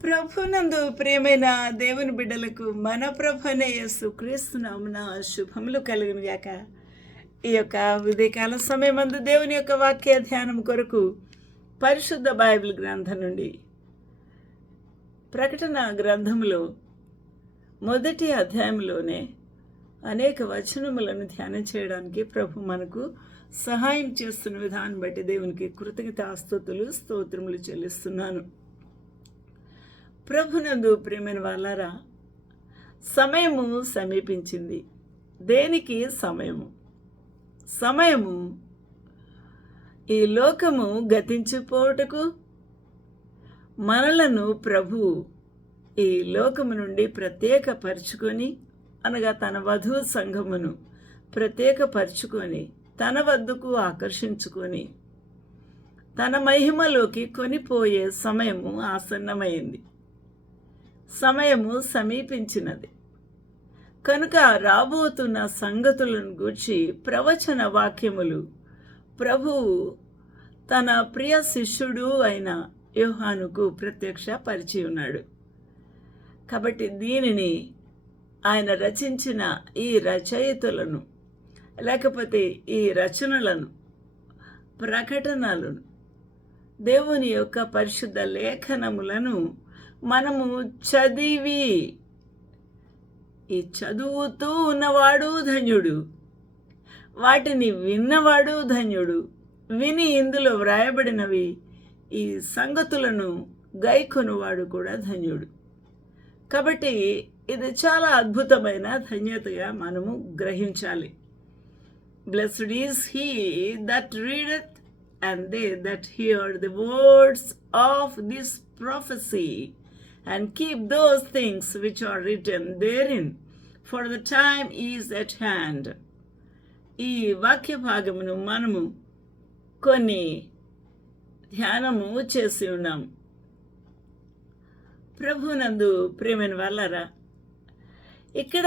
ప్రభునందు ప్రేమైన దేవుని బిడ్డలకు మన ప్రభునే క్రీస్తు శుభములు కలుగును గాక ఈ యొక్క ఉదయకాల సమయమందు దేవుని యొక్క వాక్య ధ్యానం కొరకు పరిశుద్ధ బైబిల్ గ్రంథం నుండి ప్రకటన గ్రంథంలో మొదటి అధ్యాయంలోనే అనేక వచనములను ధ్యానం చేయడానికి ప్రభు మనకు సహాయం చేస్తున్న విధానం బట్టి దేవునికి కృతజ్ఞత ఆస్తుతులు స్తోత్రములు చెల్లిస్తున్నాను. ప్రభునందు ప్రేమైన వాళ్ళారా సమయము సమీపించింది. దేనికి సమయము? సమయము ఈ లోకము గతించిపోవటకు మనలను ప్రభు ఈ లోకము నుండి ప్రత్యేకపరుచుకొని అనగా తన వధువు సంఘమును ప్రత్యేకపరుచుకొని తన వద్దకు ఆకర్షించుకొని తన మహిమలోకి కొనిపోయే సమయము ఆసన్నమైంది. సమయము సమీపించినది. కనుక రాబోతున్న సంగతులను గూర్చి ప్రవచన వాక్యములు. ప్రభువు తన ప్రియ శిష్యుడు అయిన యోహానుకు ప్రత్యక్ష పరిచి ఉన్నాడు. కాబట్టి దీనిని ఆయన రచించిన ఈ రచయితలను లేకపోతే ఈ రచనలను ప్రకటనలను దేవుని యొక్క పరిశుద్ధ లేఖనములను మనము చదివి. ఈ చదువుతూ ఉన్నవాడు ధన్యుడు. వాటిని విన్నవాడు ధన్యుడు. విని ఇందులో వ్రాయబడినవి ఈ సంగతులను గైకొనువాడు కూడా ధన్యుడు. కాబట్టి ఇది చాలా అద్భుతమైన ధన్యతగా మనము గ్రహించాలి. Blessed is he that readeth and they that hear the words of this prophecy. And keep those things which are written therein, for the time is at hand. ఈ వాక్య భాగమును మనము కొన్ని ధ్యానము చేసి ఉన్నాం ప్రభునందు ప్రేమైన వాళ్ళరా ఇక్కడ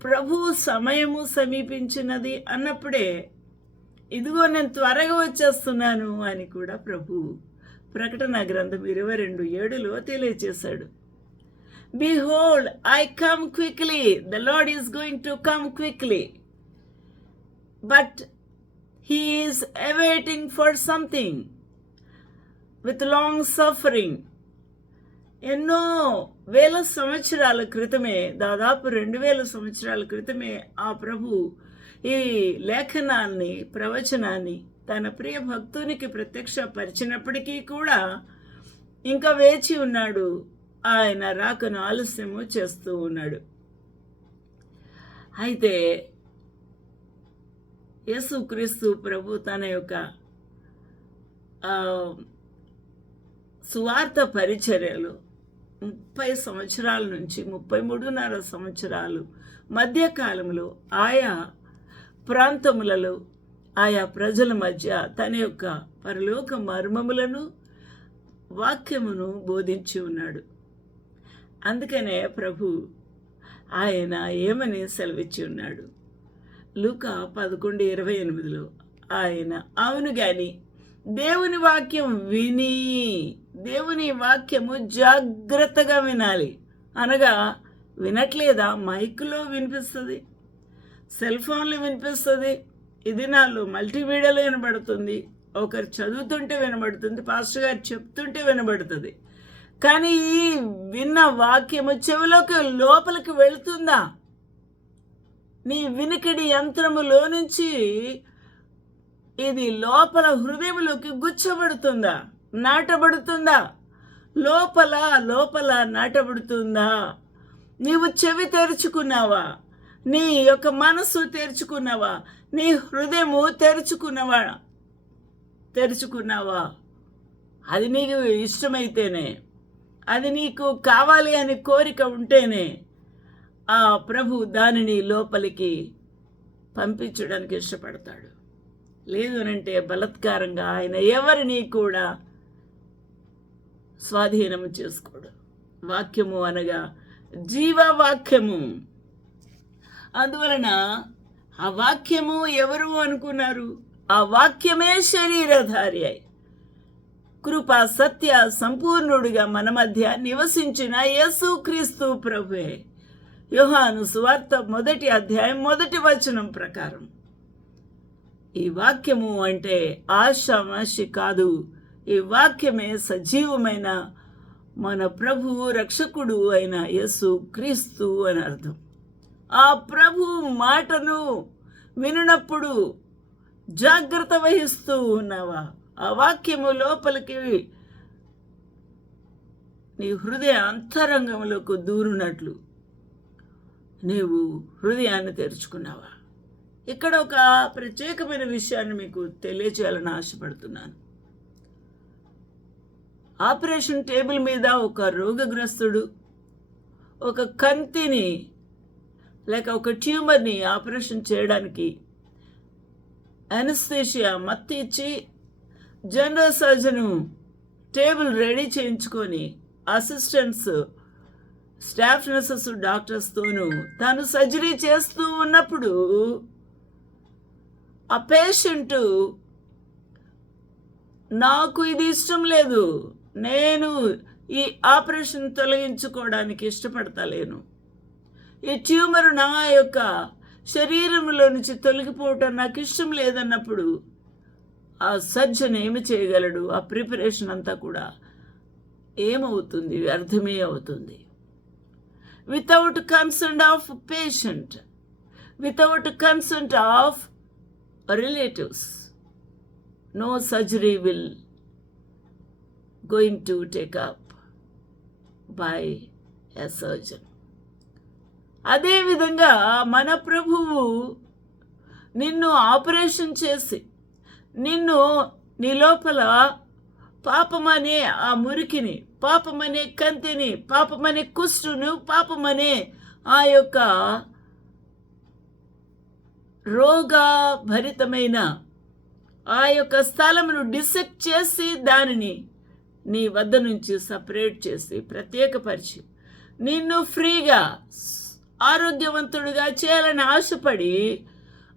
ప్రభు సమయము సమీపించినది అన్నప్పుడే ఇదిగో నేను త్వరగా వచ్చేస్తున్నాను అని కూడా ప్రభు ప్రకటన గ్రంథం ఇరవై రెండు ఏడులో తెలియచేశాడు. Behold I come quickly the lord is going to come quickly but he is awaiting for something with long suffering ఎన్నో వేల సంవత్సరాల క్రితమే దాదాపు రెండు వేల సంవత్సరాల క్రితమే ఆ ప్రభు ఈ లేఖనాన్ని ప్రవచనాన్ని తన ప్రియ భక్తునికి ప్రత్యక్షపరిచినప్పటికీ కూడా ఇంకా వేచి ఉన్నాడు. ఆయన రాకను ఆలస్యము చేస్తూ ఉన్నాడు. అయితే యేసుక్రీస్తు ప్రభు తన యొక్క సువార్త పరిచర్యలు ముప్పై సంవత్సరాల నుంచి ముప్పై మూడున్నర సంవత్సరాలు మధ్యకాలంలో ఆయా ప్రాంతములలో ఆయా ప్రజల మధ్య తన యొక్క పరలోక మర్మములను వాక్యమును బోధించి ఉన్నాడు. అందుకనే ప్రభు ఆయన ఏమని సెలవిచ్చి ఉన్నాడు? లూక పదకొండు ఇరవై ఎనిమిదిలో ఆయన అవును గాని దేవుని వాక్యం విని దేవుని వాక్యము జాగ్రత్తగా వినాలి. అనగా వినట్లేదా? మైక్లో వినిపిస్తుంది? సెల్ ఫోన్లో వినిపిస్తుంది? ఇది నాలో మల్టీమీడియాలో వినబడుతుంది. ఒకరు చదువుతుంటే వినబడుతుంది పాస్టర్ గారు చెప్తుంటే వినబడుతుంది. కానీ ఈ విన్న వాక్యము చెవిలోకి లోపలికి వెళుతుందా? నీ వినికిడి యంత్రములో నుంచి ఇది లోపల హృదయములోకి గుచ్చబడుతుందా? నాటబడుతుందా? లోపల లోపల నాటబడుతుందా? నీవు చెవి తెరుచుకున్నావా? నీ యొక్క మనసు తెరుచుకున్నావా? నీ హృదయము తెరుచుకున్నవా తెరుచుకున్నావా? అది నీకు ఇష్టమైతేనే అది నీకు కావాలి అని కోరిక ఉంటేనే ఆ ప్రభు దానిని లోపలికి పంపించడానికి ఇష్టపడతాడు. లేదు అనంటే బలత్కారంగా ఆయన ఎవరిని కూడా స్వాధీనము చేసుకోడు. వాక్యము అనగా జీవవాక్యము. అందువలన ఆ వాక్యము ఎవరు అనుకున్నారు? ఆ వాక్యమే శరీరధారి అయి. కృప సత్య సంపూర్ణుడిగా మన మధ్య నివసించిన యేసు క్రీస్తు ప్రభువే. యోహాను సువార్త మొదటి అధ్యాయం మొదటి వచనం ప్రకారం. ఈ వాక్యము అంటే ఆశామాషి కాదు. ఈ వాక్యమే సజీవమైన మన ప్రభువు రక్షకుడు అయిన యేసు క్రీస్తు అని అర్థం. ఆ ప్రభు మాటను వినునప్పుడు జాగ్రత్త వహిస్తూ ఉన్నావా? ఆ వాక్యము లోపలికి నీ హృదయ అంతరంగంలోకి దూరునట్లు నీవు హృదయాన్ని తెరుచుకున్నావా? ఇక్కడ ఒక ప్రత్యేకమైన విషయాన్ని మీకు తెలియచేయాలని ఆశపడుతున్నాను. ఆపరేషన్ టేబుల్ మీద ఒక రోగగ్రస్తుడు ఒక కంతిని లేక ఒక ట్యూమర్ని ఆపరేషన్ చేయడానికి అనస్థేషియా మత్తి ఇచ్చి జనరల్ సర్జను టేబుల్ రెడీ చేయించుకొని అసిస్టెంట్స్ స్టాఫ్ నర్సెస్ డాక్టర్స్తోనూ తను సర్జరీ చేస్తూ ఉన్నప్పుడు ఆ పేషెంట్ నాకు ఇది ఇష్టం లేదు. నేను ఈ ఆపరేషన్ తొలగించుకోవడానికి ఇష్టపడతలేను. ఈ ట్యూమర్ నా యొక్క శరీరంలో నుంచి తొలగిపోవటం నాకు ఇష్టం లేదన్నప్పుడు ఆ సర్జన్ ఏమి చేయగలడు? ఆ ప్రిపరేషన్ అంతా కూడా ఏమవుతుంది? వ్యర్థమే అవుతుంది. Without concern of patient without concern of relatives no surgery will going to take up by a surgeon అదేవిధంగా మన ప్రభువు నిన్ను ఆపరేషన్ చేసి నిన్ను నీ లోపల పాపమనే ఆ మురికిని పాపమనే కంతిని పాపమనే కుష్టును పాపమనే ఆ యొక్క రోగభరితమైన ఆ యొక్క స్థలమును డిసెక్ట్ చేసి దానిని నీ వద్ద నుంచి సపరేట్ చేసి ప్రత్యేకపరిచి నిన్ను ఫ్రీగా ఆరోగ్యవంతుడుగా చేయాలని ఆశపడి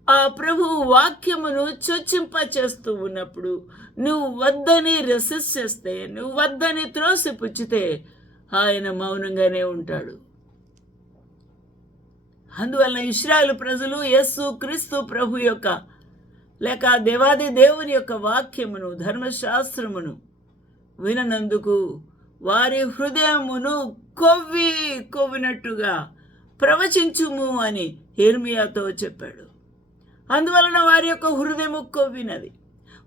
ఆ ప్రభు వాక్యమును చొచ్చింప చేస్తూ ఉన్నప్పుడు నువ్వు వద్దని రెసిస్ట్ చేస్తే నువ్వు వద్దని త్రోసిపుచ్చితే ఆయన మౌనంగానే ఉంటాడు. అందువలన ఇస్రాయల్ ప్రజలు యస్సు క్రీస్తు ప్రభు యొక్క లేక దేవాది దేవుని యొక్క వాక్యమును ధర్మశాస్త్రమును విననందుకు వారి హృదయమును కొవ్వి కొవ్వినట్టుగా ప్రవచించుము అని హిర్మియాతో చెప్పాడు. అందువలన వారి యొక్క హృదయము కొవ్వినది.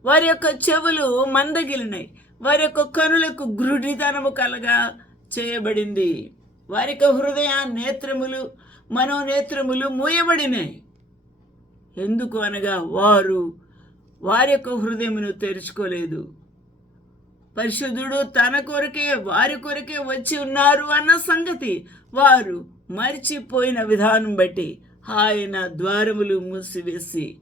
వారి యొక్క చెవులు మందగిలినాయి. వారి యొక్క కనులకు గ్రుడితనము కలగా చేయబడింది. వారి యొక్క హృదయ నేత్రములు మనోనేత్రములు మూయబడినాయి. ఎందుకు అనగా వారు వారి యొక్క హృదయమును తెరుచుకోలేదు. పరిశుద్ధుడు తన కొరకే వారి కొరకే వచ్చి ఉన్నారు అన్న సంగతి వారు మర్చిపోయిన విధానం బట్టి ఆయన ద్వారములు మూసివేసి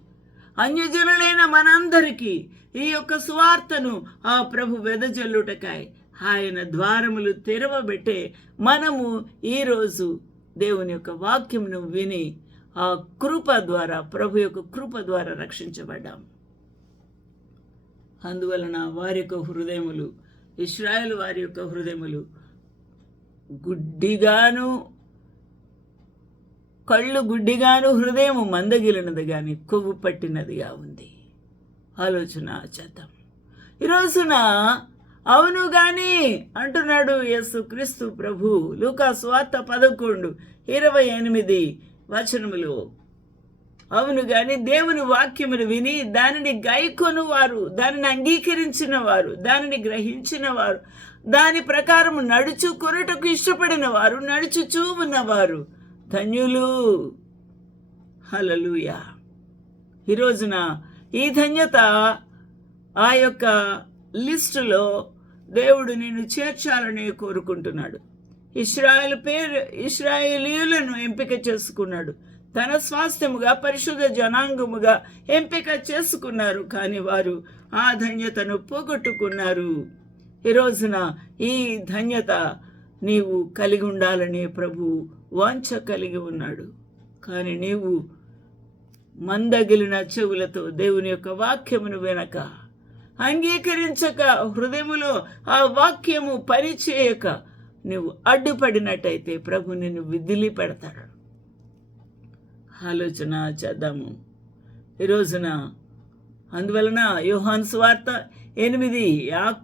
అన్యజనులైన మనందరికీ ఈ యొక్క సువార్తను ఆ ప్రభు వెదజల్లుటకాయ ఆయన ద్వారములు తెరవబెట్టే మనము ఈరోజు దేవుని యొక్క వాక్యమును విని ఆ కృప ద్వారా ప్రభు యొక్క కృప ద్వారా రక్షించబడ్డాం. అందువలన వారి యొక్క హృదయములు ఇస్రాయల్ వారి యొక్క హృదయములు గుడ్డిగాను కళ్ళు గుడ్డిగాను హృదయం మందగిలినది కానీ కొవ్వు పట్టినదిగా ఉంది. ఆలోచన చేద్దాం. ఈరోజున అవును గాని అంటున్నాడు యేసు క్రీస్తు ప్రభు. లూకా స్వార్త పదకొండు ఇరవై ఎనిమిది వచనములు. అవును గాని దేవుని వాక్యమును విని దానిని గైకొను వారు దానిని అంగీకరించిన వారు దానిని గ్రహించిన వారు దాని ప్రకారం నడుచు కొనుటకు ఇష్టపడిన వారు నడుచుచూ ఉన్నవారు ధన్యులు. హలలుయ ఈ రోజున ఈ ధన్యత ఆ యొక్క లిస్టులో దేవుడు నిన్ను చేర్చాలని కోరుకుంటున్నాడు. ఇస్రాయల్ పేరు ఇస్రాయేలీయులను ఎంపిక చేసుకున్నాడు. తన స్వాస్థ్యముగా పరిశుద్ధ జనాంగముగా ఎంపిక చేసుకున్నారు. కానీ వారు ఆ ధన్యతను పోగొట్టుకున్నారు. ఈ రోజున ఈ ధన్యత నీవు కలిగి ఉండాలని ప్రభు వాంఛ కలిగి ఉన్నాడు. కానీ నీవు మందగిలిన చెవులతో దేవుని యొక్క వాక్యమును వెనక అంగీకరించక హృదయములో ఆ వాక్యము పనిచేయక నువ్వు అడ్డుపడినట్టయితే ప్రభు నిన్ను విదిలి పెడతాడు. ఆలోచన చేద్దాము. ఈ రోజున అందువలన యోహాన్ స్వార్త ఎనిమిది యా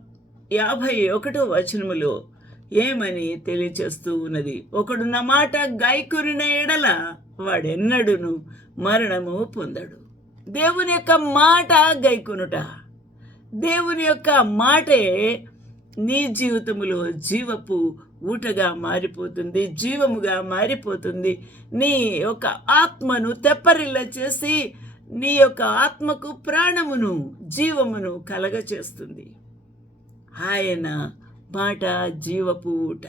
యాభై ఒకటో వచనములో ఏమని తెలియచేస్తూ ఉన్నది? ఒకడున్న మాట గాయకురిన ఎడల వాడెన్నడును మరణము పొందడు. దేవుని యొక్క మాట గైకునుట. దేవుని యొక్క మాటే నీ జీవితములో జీవపు ఊటగా మారిపోతుంది జీవముగా మారిపోతుంది. నీ యొక్క ఆత్మను తెప్పరిల్ల చేసి నీ యొక్క ఆత్మకు ప్రాణమును జీవమును కలగచేస్తుంది. ఆయన మాట జీవపు ఊట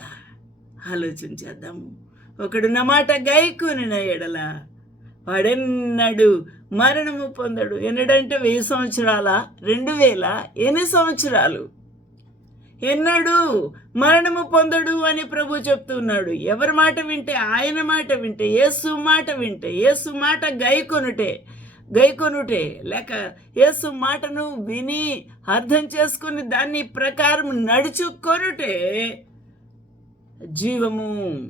ఆలోచన చేద్దాము ఒకడు నా మాట గైకుని ఎడల వాడెన్నడు మరణము పొందడు. ఎన్నడంటే వెయ్యి సంవత్సరాల రెండు వేల ఎన్ని సంవత్సరాలు. ఎన్నడు మరణము పొందడు అని ప్రభు చెప్తున్నాడు. ఎవరి మాట వింటే ఆయన మాట వింటే యేసు మాట వింటే యేసు మాట గైకొనుటే గైకొనుటే. లేక యేసు మాటను విని అర్థం చేసుకుని దాన్ని ప్రకారం నడుచుకొనుటే జీవము.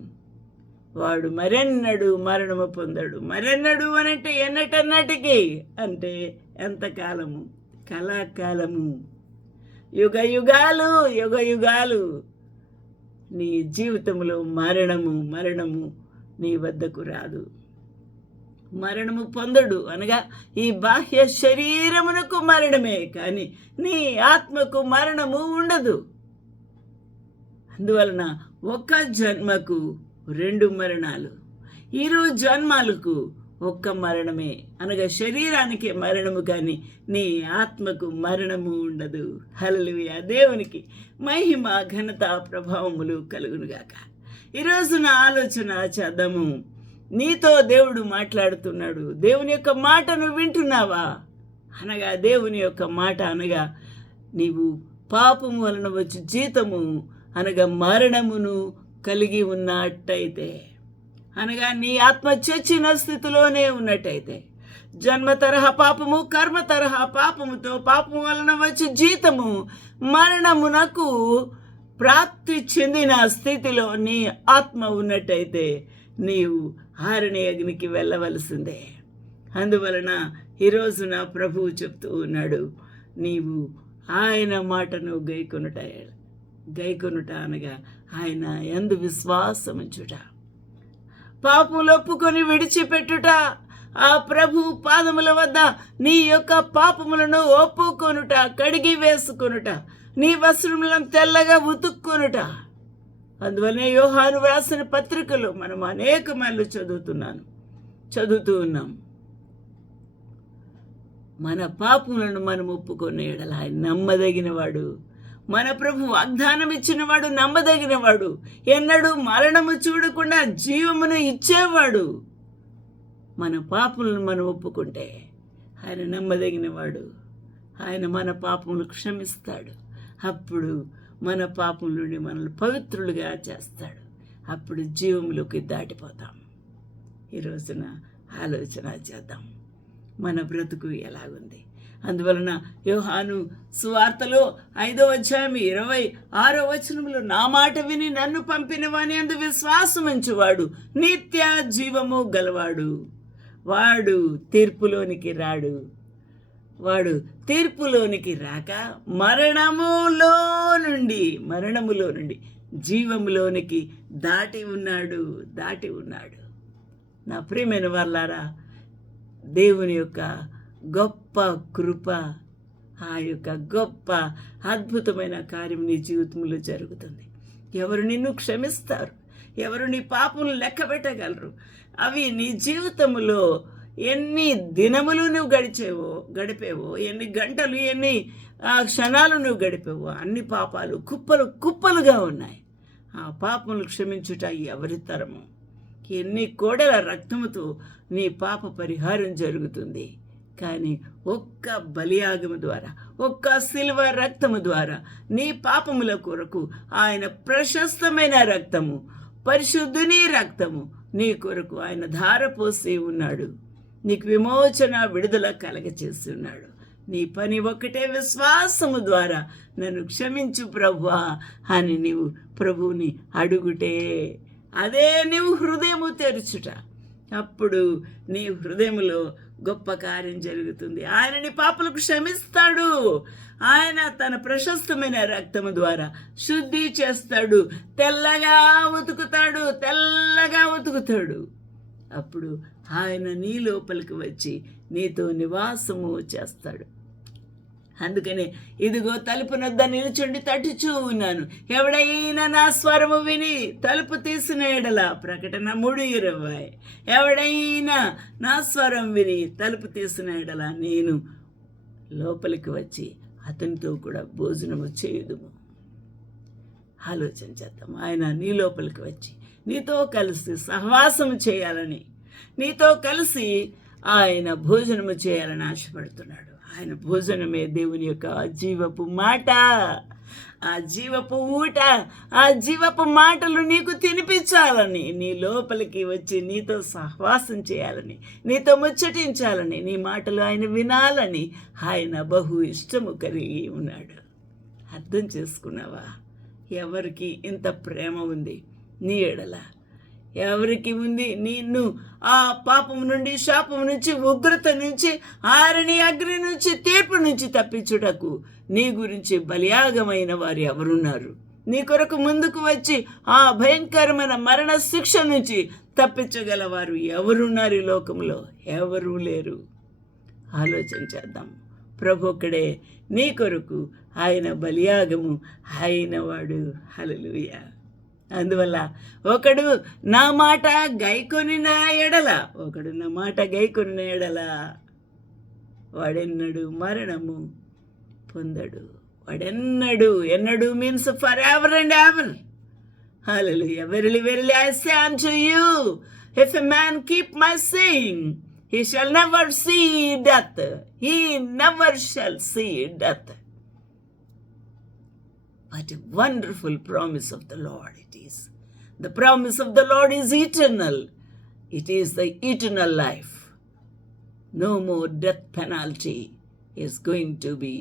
వాడు మరెన్నడు మరణము పొందడు. మరెన్నడు అనంటే ఎన్నటన్నటికి అంటే ఎంతకాలము? కళాకాలము. యుగ యుగాలు యుగ యుగాలు. నీ జీవితంలో మరణము మరణము నీ వద్దకు రాదు. మరణము పొందడు అనగా ఈ బాహ్య శరీరమునకు మరణమే కానీ నీ ఆత్మకు మరణము ఉండదు. అందువలన ఒక జన్మకు రెండు మరణాలు ఇరు జన్మాలకు ఒక్క మరణమే. అనగా శరీరానికి మరణము కానీ నీ ఆత్మకు మరణము ఉండదు. హల్లెలూయా. దేవునికి మహిమ ఘనత ప్రభావములు కలుగునుగాక. ఈరోజు నా ఆలోచన చేద్దాము. నీతో దేవుడు మాట్లాడుతున్నాడు. దేవుని యొక్క మాటను వింటున్నావా? అనగా దేవుని యొక్క మాట అనగా నీవు పాపము వలన వచ్చి జీతము అనగా మరణమును కలిగి ఉన్నట్టయితే అనగా నీ ఆత్మ చచ్చిన స్థితిలోనే ఉన్నట్టయితే జన్మ తరహా పాపము కర్మ తరహా పాపముతో పాపము వలన వచ్చి జీతము మరణమునకు ప్రాప్తి చెందిన స్థితిలో నీ ఆత్మ ఉన్నట్టయితే నీవు ఆరుని అగ్నికి వెళ్ళవలసిందే. అందువలన ఈరోజు నా ప్రభువు చెప్తూ ఉన్నాడు నీవు ఆయన మాటను గైకొనుట గైకొనుట అనగా ఆయన ఎందు విశ్వాసముంచుట. పాపములు ఒప్పుకొని విడిచిపెట్టుట ఆ ప్రభు పాదముల వద్ద నీ యొక్క పాపములను ఒప్పుకొనుట కడిగి వేసుకొనుట నీ వస్త్రములను తెల్లగా ఉతుక్కొనుట. అందువలనే యోహాను వ్రాసిన పత్రికలు మనం అనేక మళ్ళీ చదువుతున్నాను. చదువుతూ ఉన్నాం. మన పాపములను మనం ఒప్పుకొని ఎడల. ఆయన నమ్మదగినవాడు. మన ప్రభు వాగ్దానం ఇచ్చినవాడు నమ్మదగినవాడు. ఎన్నడూ మరణము చూడకుండా జీవమును ఇచ్చేవాడు. మన పాపములను మనం ఒప్పుకుంటే ఆయన నమ్మదగినవాడు. ఆయన మన పాపములు క్షమిస్తాడు. అప్పుడు మన పాపం నుండి మనల్ని పవిత్రులుగా చేస్తాడు. అప్పుడు జీవంలోకి దాటిపోతాం. ఈ రోజున ఆలోచన చేద్దాం. మన బ్రతుకు ఎలాగుంది? అందువలన యోహాను సువార్తలో ఐదో అధ్యాయం ఇరవై ఆరో వచనంలో నా మాట విని నన్ను పంపిన వాని అందు విశ్వాసం ఉంచువాడు నిత్య జీవము గలవాడు. వాడు తీర్పులోనికి రాడు. వాడు తీర్పులోనికి రాక మరణములో నుండి మరణములో నుండి జీవములోనికి దాటి ఉన్నాడు దాటి ఉన్నాడు. నా ప్రియమైన వాళ్ళారా దేవుని యొక్క గొప్ప కృప ఆ యొక్క గొప్ప అద్భుతమైన కార్యం నీ జీవితంలో జరుగుతుంది. ఎవరు నిన్ను క్షమిస్తారు? ఎవరు నీ పాపం లెక్క పెట్టగలరు అవి నీ జీవితంలో ఎన్ని దినములు నువ్వు గడిచేవో గడిపేవో ఎన్ని గంటలు ఎన్ని ఆ, క్షణాలు నువ్వు గడిపేవో అన్ని పాపాలు కుప్పలు కుప్పలుగా ఉన్నాయి. ఆ పాపములు క్షమించుట ఎవరి తరము? ఎన్ని కోడల రక్తముతో నీ పాప పరిహారం జరుగుతుంది. కానీ ఒక్క బలియాగము ద్వారా ఒక్క సిల్వ రక్తము ద్వారా నీ పాపముల కొరకు ఆయన ప్రశస్తమైన రక్తము పరిశుద్ధుని రక్తము నీ కొరకు ఆయన ధార పోసి ఉన్నాడు. నీకు విమోచన విడుదల కలగచేసి ఉన్నాడు నీ పని ఒక్కటే విశ్వాసము ద్వారా నన్ను క్షమించు ప్రభువా అని నీవు ప్రభువుని అడుగుటే అదే నీవు హృదయము తెరుచుట. అప్పుడు నీ హృదయములో గొప్ప కార్యం జరుగుతుంది. ఆయనని పాపలకు క్షమిస్తాడు. ఆయన తన ప్రశస్తమైన రక్తము ద్వారా శుద్ధి చేస్తాడు. తెల్లగా ఉతుకుతాడు తెల్లగా ఉతుకుతాడు. అప్పుడు ఆయన నీ లోపలికి వచ్చి నీతో నివాసము చేస్తాడు. అందుకనే ఇదిగో తలుపు నొద్ద నిలుచుండి తట్టుచూ ఉన్నాను. ఎవడైనా నా స్వరము విని తలుపు తీసిన ఎడల ప్రకటన మూడు ఇరవై ఎవడైనా నా స్వరం విని తలుపు తీసిన ఎడల నేను లోపలికి వచ్చి అతనితో కూడా భోజనము చేయుదుము. ఆలోచన చేద్దాం. ఆయన నీ లోపలికి వచ్చి నీతో కలిసి సహవాసము చేయాలని నీతో కలిసి ఆయన భోజనము చేయాలని ఆశపడుతున్నాడు. ఆయన భోజనమే దేవుని యొక్క జీవపు మాట. ఆ జీవపు ఊట ఆ జీవపు మాటలు నీకు తినిపించాలని నీ లోపలికి వచ్చి నీతో సహవాసం చేయాలని నీతో ముచ్చటించాలని నీ మాటలు ఆయన వినాలని ఆయన బహు ఇష్టము కలిగి ఉన్నాడు. అర్థం చేసుకున్నావా? ఎవరికి ఇంత ప్రేమ ఉంది? నీ ఎడలా. ఎవరికి ఉంది నిన్ను? ఆ పాపం నుండి శాపం నుంచి ఉగ్రత నుంచి ఆరణి అగ్ని నుంచి తీర్పు నుంచి తప్పించుటకు నీ గురించి బలియాగమైన వారు ఎవరున్నారు? నీ కొరకు ముందుకు వచ్చి ఆ భయంకరమైన మరణ శిక్ష నుంచి తప్పించగలవారు ఎవరున్నారు ఈ లోకంలో? ఎవరూ లేరు. ఆలోచన చేద్దాం. ప్రభు ఒక్కడే నీ కొరకు ఆయన బలియాగము ఆయన వాడు హలలుయ అందువల్ల ఒకడు నా మాట గైకొని నా ఎడల ఒకడు నా మాట గైకొని నా ఎడల వాడెన్నడు మరణము పొందడు. వాడెన్నడు ఎన్నడు means for ever and ever hello verily verily I to you if a man keep my saying he shall never see death he never shall see death What a wonderful promise of the Lord it is. The promise of the Lord is eternal. It is the eternal life. No more death penalty is going to be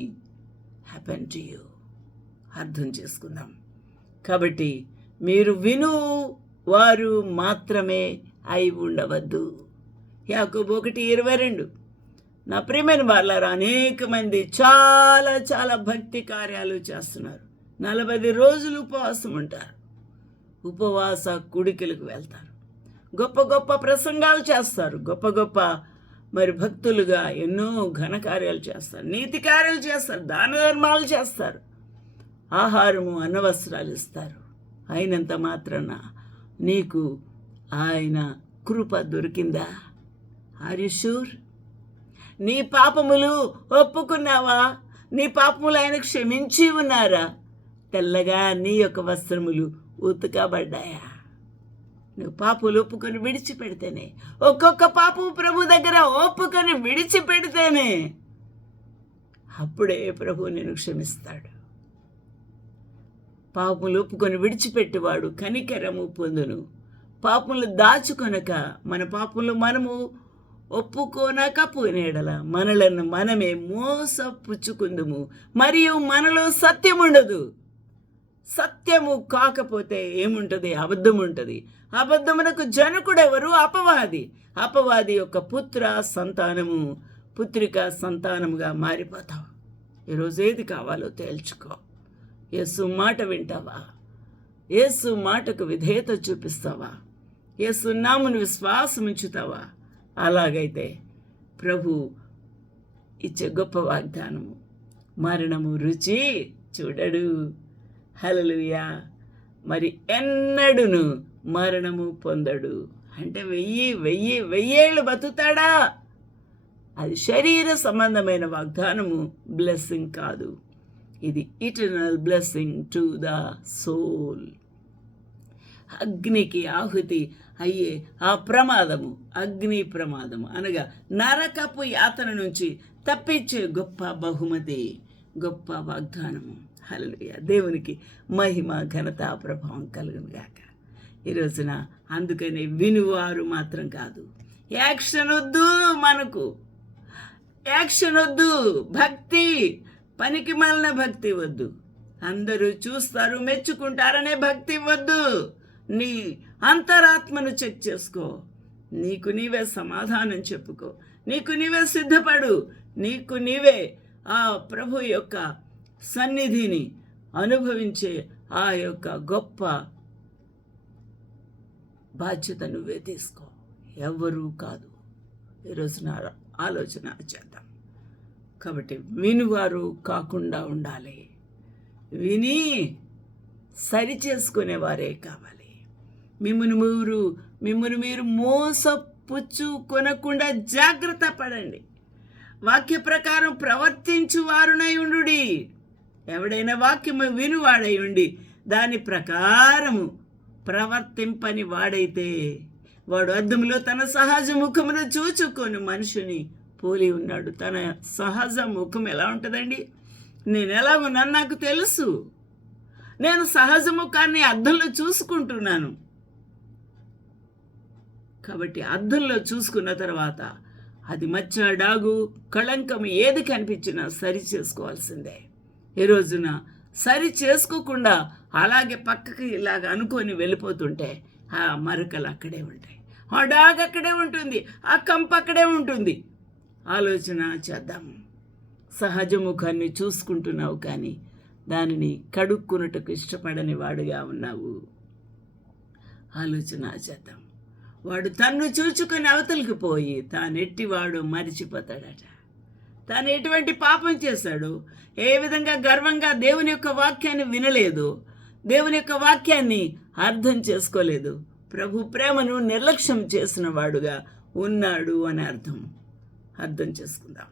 happen to you. అర్థం చేసుకుందాం కాబట్టి మీరు విను వారు మాత్రమే అయి ఉండవద్దు యాకోబు ఒకటి ఇరవై రెండు నా ప్రియమైన వాళ్ళారు అనేక మంది చాలా చాలా భక్తి కార్యాలు చేస్తున్నారు నలభై రోజులు ఉపవాసం ఉంటారు. ఉపవాస కుడికలకు వెళ్తారు. గొప్ప గొప్ప ప్రసంగాలు చేస్తారు. గొప్ప గొప్ప మరి భక్తులుగా ఎన్నో ఘనకార్యాలు చేస్తారు. నీతి కార్యాలు చేస్తారు. దాన ధర్మాలు చేస్తారు. ఆహారము అన్నవస్త్రాలు ఇస్తారు. అయినంత మాత్రాన నీకు ఆయన కృప దొరికిందా? ఆర్ యు షూర్ నీ పాపములు ఒప్పుకున్నావా? నీ పాపములు ఆయన క్షమించి ఉన్నారా? తెల్లగా నీ యొక్క వస్త్రములు ఉతకబడ్డాయా? నువ్వు పాపులు ఒప్పుకొని విడిచిపెడితేనే ఒక్కొక్క పాపు ప్రభు దగ్గర ఒప్పుకొని విడిచిపెడితేనే అప్పుడే ప్రభు నేను క్షమిస్తాడు. పాపములు ఒప్పుకొని విడిచిపెట్టేవాడు కనికరము పొందును. పాపములు దాచుకొనక మన పాపములు మనము ఒప్పుకోనక పోనేడల. మనలను మనమే మోసపుచ్చుకుందుము. మరియు మనలో సత్యం ఉండదు సత్యము కాకపోతే ఏముంటుంది? అబద్ధం ఉంటుంది అబద్ధమునకు జనకుడెవరు? అపవాది. అపవాది యొక్క పుత్ర సంతానము పుత్రిక సంతానముగా మారిపోతావు. ఈరోజు ఏది కావాలో తేల్చుకో. యేసు మాట వింటావా? యేసు మాటకు విధేయత చూపిస్తావా? యేసు నామును విశ్వాసం ఉంచుతావా? అలాగైతే ప్రభు ఇచ్చే గొప్ప వాగ్దానము మరణము రుచి చూడడు. హలలుయా మరి ఎన్నడును మరణము పొందడు. అంటే వెయ్యి వెయ్యి వెయ్యేళ్ళు బతుకుతాడా? అది శరీర సంబంధమైన వాగ్దానము బ్లెస్సింగ్ కాదు. ఇది eternal blessing to the soul అగ్నికి ఆహుతి అయ్యే ఆ ప్రమాదము అగ్ని ప్రమాదము. అనగా నరకపు యాతన నుంచి తప్పించే గొప్ప బహుమతి గొప్ప వాగ్దానము. హలలుయ దేవునికి మహిమ ఘనత ప్రభావం కలుగును గాక. ఈ రోజున అందుకని వినువారు మాత్రం కాదు. యాక్షన్ వద్దు మనకు. యాక్షన్ వద్దు. భక్తి. పనికి మాలిన భక్తి వద్దు. అందరూ చూస్తారు మెచ్చుకుంటారనే భక్తి వద్దు. నీ అంతరాత్మను చెక్ చేసుకో. నీకు నీవే సమాధానం చెప్పుకో. నీకు నీవే సిద్ధపడు. నీకు నీవే ఆ ప్రభు యొక్క సన్నిధిని అనుభవించే ఆ యొక్క గొప్ప బాధ్యత నువ్వే తీసుకో. ఎవ్వరూ కాదు. ఈరోజు నా ఆలోచన చేద్దాం. కాబట్టి వినువారు కాకుండా ఉండాలి. విని సరి చేసుకునేవారే కావాలి. మిమ్మల్ని మీరు మిమ్మల్ని మీరు మోసపుచ్చు కొనకుండా జాగ్రత్త పడండి. వాక్య ప్రకారం ప్రవర్తించు వారునై ఉండు ఎవడైనా వాక్యము వినువాడై ఉండి దాని ప్రకారము ప్రవర్తింపని వాడైతే వాడు అద్దంలో తన సహజ ముఖమును చూచుకొని మనుషుని పోలి ఉన్నాడు. తన సహజ ముఖం ఎలా ఉంటుందండి? నేను ఎలా ఉన్నాను నాకు తెలుసు. నేను సహజ ముఖాన్ని అద్దంలో చూసుకుంటున్నాను. కాబట్టి అద్దంలో చూసుకున్న తర్వాత అది మచ్చ డాగు కళంకం ఏది కనిపించినా సరి చేసుకోవాల్సిందే. ఈ రోజున సరి చేసుకోకుండా అలాగే పక్కకి ఇలాగ అనుకొని వెళ్ళిపోతుంటే ఆ మరకలు అక్కడే ఉంటాయి. ఆ డాగ్ అక్కడే ఉంటుంది ఆ కంప అక్కడే ఉంటుంది. ఆలోచన చేద్దాము సహజ ముఖాన్ని చూసుకుంటున్నావు కానీ దానిని కడుక్కున్నట్టుకు ఇష్టపడని వాడుగా ఉన్నావు. ఆలోచన చేద్దాం. వాడు తన్ను చూచుకొని అవతలికి పోయి తానెట్టివాడు మరిచిపోతాడట. తాను ఎటువంటి పాపం చేశాడు? ఏ విధంగా గర్వంగా దేవుని యొక్క వాక్యాన్ని వినలేదు? దేవుని యొక్క వాక్యాన్ని అర్థం చేసుకోలేదు. ప్రభు ప్రేమను నిర్లక్ష్యం చేసిన వాడుగా ఉన్నాడు అని అర్థం. అర్థం చేసుకుందాం.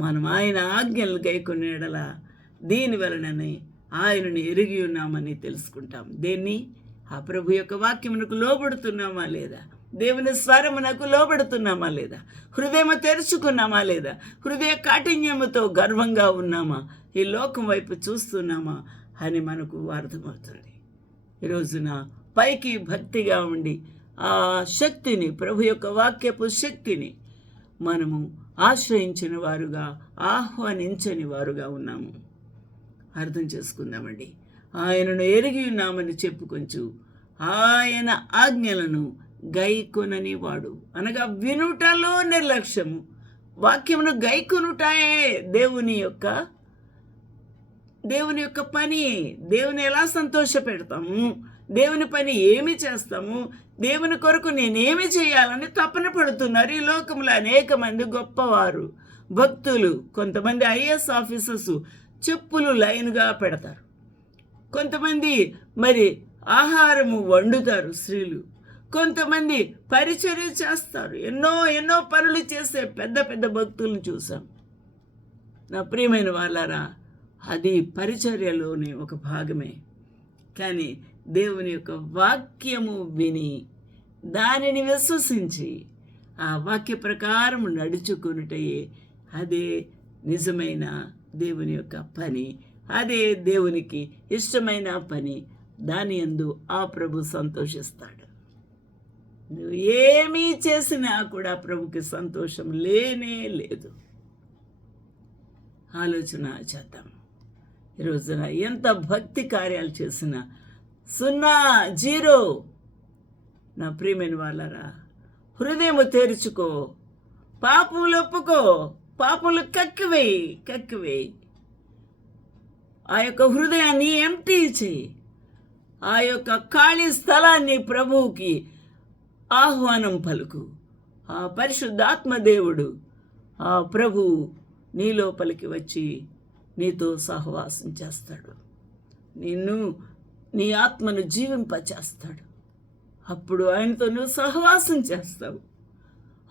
మనం ఆయన ఆజ్ఞలు గైకొనేడల దీని వలననే ఆయనను ఎరిగి ఉన్నామని తెలుసుకుంటాం. దేన్ని? ఆ ప్రభు యొక్క వాక్యమునకు లోబడుతున్నామా లేదా? దేవుని స్వరమునకు లోబడుతున్నామా లేదా? హృదయము తెరుచుకున్నామా లేదా? హృదయ కాఠిన్యముతో గర్వంగా ఉన్నామా? ఈ లోకం వైపు చూస్తున్నామా అని మనకు అర్థమవుతుంది. ఈ రోజున పైకి భక్తిగా ఉండి ఆ శక్తిని ప్రభు యొక్క వాక్యపు శక్తిని మనము ఆశ్రయించిన వారుగా ఆహ్వానించని వారుగా ఉన్నాము. అర్థం చేసుకుందామండి. ఆయనను ఎరిగి ఉన్నామని చెప్పుకొంచు. ఆయన ఆజ్ఞలను గైకొనని వాడు అనగా వినుటలో నిర్లక్ష్యము. వాక్యమును గైకొనుటాయే దేవుని యొక్క దేవుని యొక్క పని. దేవుని ఎలా సంతోష పెడతాము దేవుని పని ఏమి చేస్తాము? దేవుని కొరకు నేనేమి చేయాలని తపన పడుతున్నారు ఈ లోకంలో అనేక మంది గొప్పవారు భక్తులు. కొంతమంది ఐఏఎస్ ఆఫీసర్స్ చెప్పులు లైన్గా పెడతారు. కొంతమంది మరి ఆహారము వండుతారు స్త్రీలు. కొంతమంది పరిచర్య చేస్తారు. ఎన్నో ఎన్నో పనులు చేసే పెద్ద పెద్ద భక్తులను చూసాం. నా ప్రియమైన వాళ్ళారా అది పరిచర్యలోని ఒక భాగమే. కానీ దేవుని యొక్క వాక్యము విని దానిని విశ్వసించి ఆ వాక్య ప్రకారం నడుచుకున్నటయే అదే నిజమైన దేవుని యొక్క పని. అదే దేవునికి ఇష్టమైన పని. దాని ఎందు ఆ ప్రభు సంతోషిస్తాడు. నువ్వు ఏమీ చేసినా కూడా ప్రభుకి సంతోషం లేనే లేదు. ఆలోచన చేద్దాం. ఈ రోజున ఎంత భక్తి కార్యాలు చేసినా సున్నా జీరో. నా ప్రియమైన వాళ్ళరా హృదయము తెరుచుకో పాపములు ఒప్పుకో పాపములు కక్కివేయి కక్కివేయి. ఆ యొక్క హృదయాన్ని ఎంటీ చేయి. ఆ యొక్క ఖాళీ స్థలాన్ని ప్రభువుకి ఆహ్వానం పలుకు. ఆ పరిశుద్ధాత్మ దేవుడు ఆ ప్రభువు నీ లోపలికి వచ్చి నీతో సహవాసం చేస్తాడు. నిన్ను నీ ఆత్మను జీవింపచేస్తాడు. అప్పుడు ఆయనతో నువ్వు సహవాసం చేస్తావు.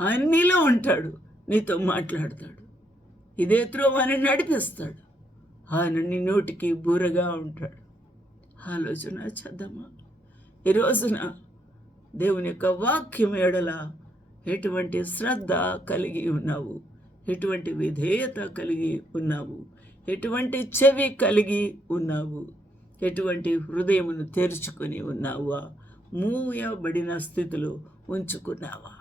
ఆయన నీలో ఉంటాడు నీతో మాట్లాడతాడు. ఇదే త్రోవని నడిపిస్తాడు. ఆయన నీ నోటికి బూరగా ఉంటాడు. ఆలోచన చేద్దామా? ఈ రోజున దేవుని యొక్క వాక్యం ఎడల ఎటువంటి శ్రద్ధ కలిగి ఉన్నావు? ఎటువంటి విధేయత కలిగి ఉన్నావు? ఎటువంటి చెవి కలిగి ఉన్నావు? ఎటువంటి హృదయమును తెరుచుకొని ఉన్నావా? మూయబడిన స్థితిలో ఉంచుకున్నావా?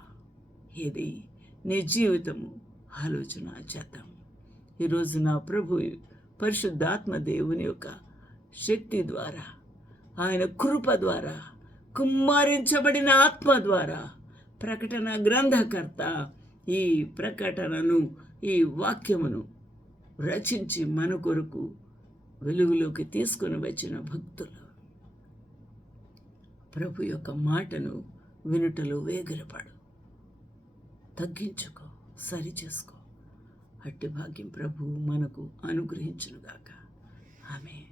ఇది నీ జీవితము ఆలోచన చేద్దాం. ఈరోజు నా ప్రభు పరిశుద్ధాత్మ దేవుని యొక్క శక్తి ద్వారా ఆయన కృప ద్వారా కుమ్మరించబడిన ఆత్మ ద్వారా ప్రకటన గ్రంథకర్త ఈ ప్రకటనను ఈ వాక్యమును రచించి మన కొరకు వెలుగులోకి తీసుకొని వచ్చిన భక్తులు. ప్రభు యొక్క మాటను వినుటలో వేగిరపడు తగ్గించుకో సరి చేసుకో అట్టి భాగ్యం ప్రభు మనకు అనుగ్రహించునుగాక. ఆమె